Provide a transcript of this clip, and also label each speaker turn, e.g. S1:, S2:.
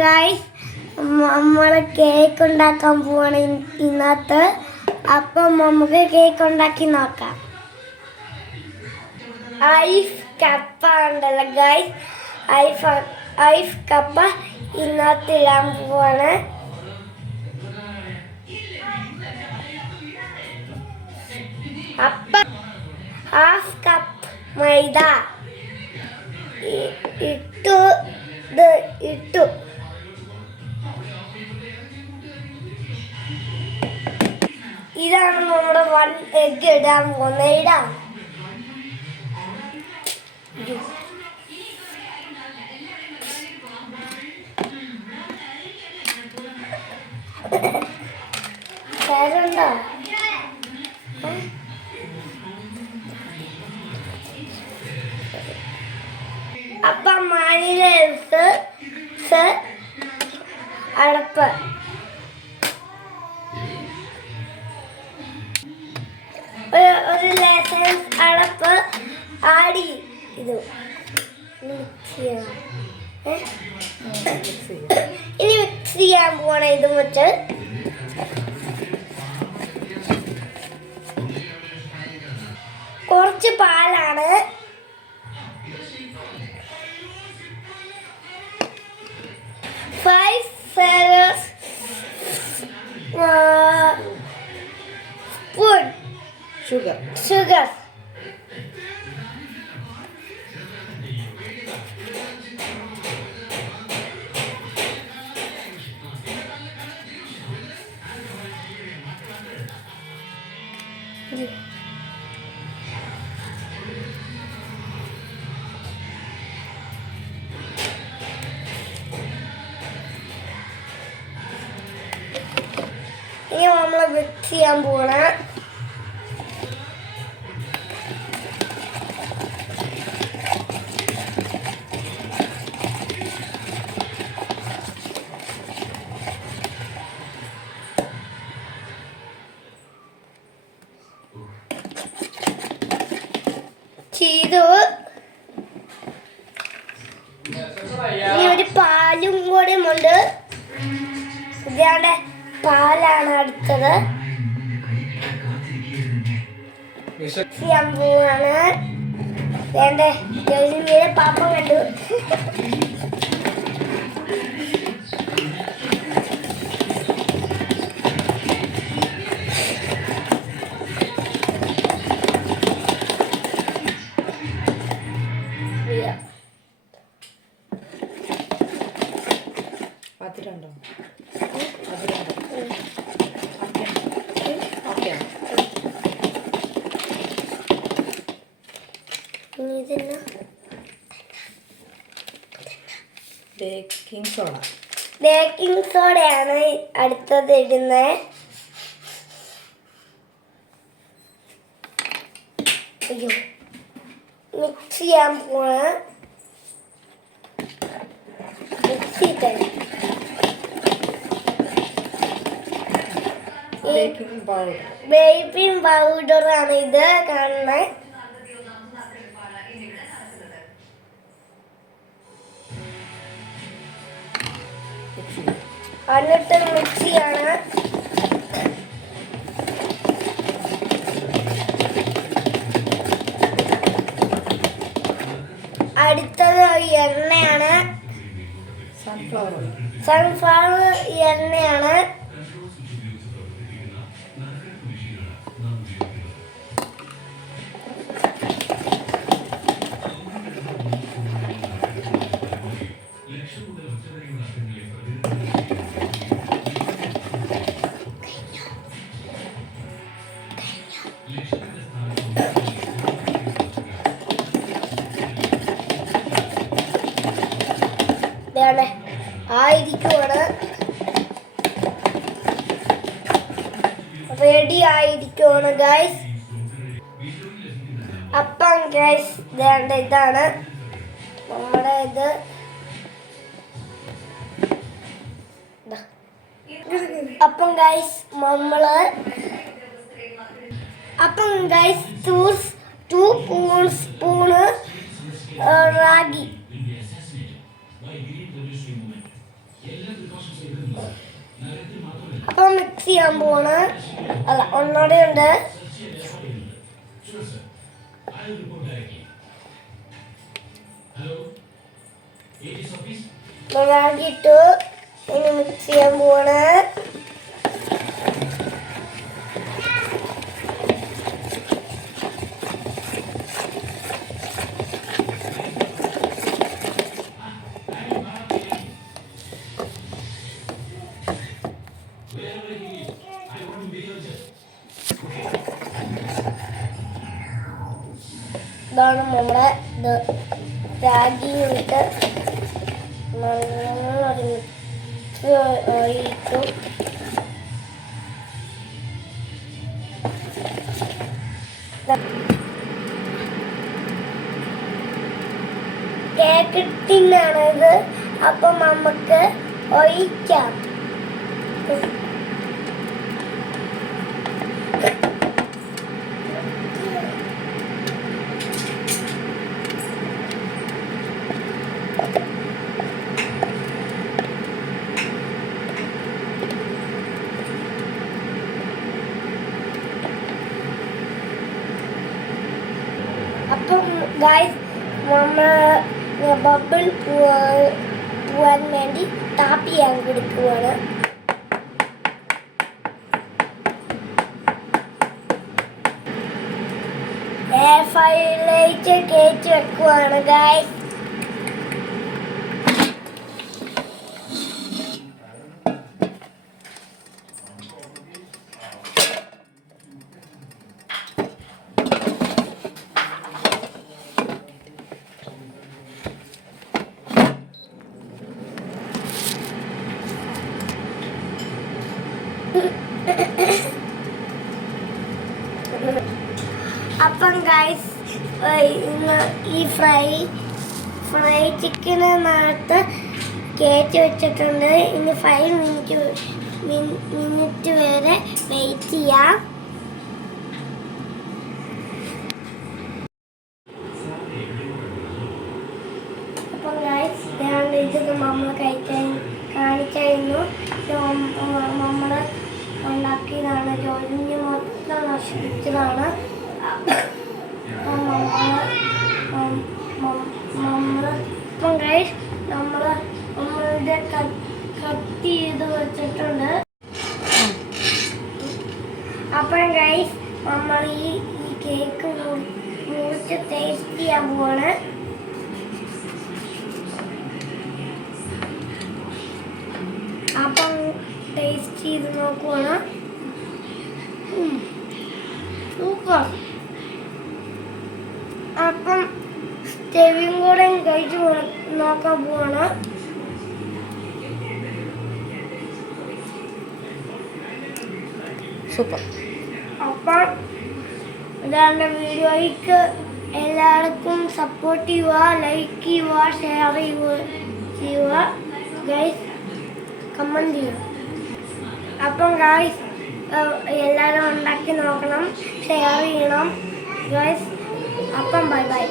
S1: Guys നമ്മൾ cake ഉണ്ടാക്കാൻ പോവാണ് ഇന്നത്തെ. അപ്പം നമുക്ക് കേക്ക് ഉണ്ടാക്കി നോക്കാം. ഐഫ് കപ്പ ഉണ്ടല്ലോ ഗായ്സ് ഐഫ് ഐഫ് കപ്പ ഇന്നത്തെ ഇടാൻ പോവാണ്. അപ്പം ഹാഫ് കപ്പ് മൈദ. ഇട്ടു ഇത് ഇട്ടു. ഇതാണ് നമ്മുടെ വൺ എഗ് ഇടാൻ പോകുന്നത് ഇടാം. പേരുണ്ടോ അപ്പം മാനിലെടുത്ത് അടപ്പ്. ഒരു ലെസൺസ് അടപ്പ് ആടി. ഇത് ഇനി മിക്സ് ചെയ്യാൻ പോണ ഇത് വെച്ച് കുറച്ച് പാലാണ്
S2: ഷുഗർ.
S1: ഇനി നമ്മൾ മിക്സ് ചെയ്യാൻ പോണ. പാലും കൂടെ ഉണ്ട്. ഇതാണ്ട് പാലാണ് അടുത്തത്. ചെയ്യാൻ പോവാണ് വേണ്ടേ പാപ്പം കണ്ടു.
S2: ബേക്കിംഗ് സോഡ
S1: ബേക്കിംഗ് സോഡയാണ് അടുത്തത് ഇടുന്നത് അയ്യോ മിക്സ് ചെയ്യാൻ പോണ മിക്സ് ചെയ്തേ.
S2: ബേക്കിംഗ് പൗഡർ
S1: ബേക്കിംഗ് പൗഡറാണ് ഇത് കാണുന്നത് എന്നിട്ട് മിക്സിയാണ്. അടുത്തത് എണ്ണയാണ്.
S2: സൺഫ്ലവർ
S1: സൺഫ്ലവർ എണ്ണയാണ്. ഇതാണ്. ആയിരിക്കുവാണ്. റെഡി ആയിരിക്കുവാണ് ഗൈസ് അപ്പം ഗൈസ് ഇതാണ്ട് ഇതാണ്. നമ്മുടെ ഇത്. അപ്പം ഗൈസ് നമ്മൾ അപ്പം guys two two spoon spoon ragi. അപ്പൊ മിക്സ് ചെയ്യാൻ പോണ് അല്ല ഒന്നോടെ ഉണ്ട്. ഇട്ടു. ഇനി മിക്സ് ചെയ്യാൻ പോവാണ്. ഇതാണ് നമ്മുടെ ഇത് രാഗി ഇട്ട് ടിന്നാണ് ഇത് അപ്പം നമുക്ക് ഒഴിക്കാം. അപ്പം ഗായ്സ് നമ്മൾ ബബിൾ പോവാൻ വേണ്ടി ടാപ്പ് ചെയ്യാൻ കൊടുക്കുവാണ് എയർ ഫയറിലേക്ക് കയറ്റി വെക്കുവാണ് ഗായ്സ് അപ്പം ഗൈസ് ഇന്ന് ഈ ഫ്രൈ ഫ്രൈ ചിക്കൻ ചിക്കനകത്ത് കയറ്റി വെച്ചിട്ടുണ്ട്. ഇനി ഫൈവ് മിനിറ്റ് മിനിറ്റ് വരെ വെയിറ്റ് ചെയ്യാം. അപ്പം ഗൈസ് ഞാൻ ഇത് നമ്മൾ കഴിക്കാൻ കാണിച്ചായിരുന്നു നമ്മൾ ഉണ്ടാക്കിയതാണ്. ജോലിഞ്ഞ് മൊത്തം നശിപ്പിച്ചതാണ്. അപ്പം ഗൈസ് നമ്മൾ നമ്മളുടെ കട്ട് ചെയ്ത് വെച്ചിട്ടുണ്ട്. അപ്പം ഗൈസ് നമ്മൾ ഈ ഈ കേക്ക് മുറിച്ച് ടേസ്റ്റ് ചെയ്യാൻ പോവാണ്. അപ്പം ടേസ്റ്റ് ചെയ്ത് നോക്കുവാണ്. സൂപ്പർ. അപ്പം സ്റ്റെവിയും കൂടെ കഴിച്ച് നോക്കാൻ പോവാണ്.
S2: സൂപ്പർ.
S1: അപ്പം ഇതാണ് വീഡിയോയ്ക്ക് എല്ലാവർക്കും സപ്പോർട്ട് ചെയ്യുക ലൈക്ക് ചെയ്യുക ഷെയർ ചെയ്യുക ചെയ്യുക. ഗൈസ് കമന്റ് ചെയ്യുക. അപ്പം ഗൈസ് എല്ലാവരും ഉണ്ടാക്കി നോക്കണം ഷെയർ ചെയ്യണം. ഗൈസ് അപ്പം ബൈ ബൈ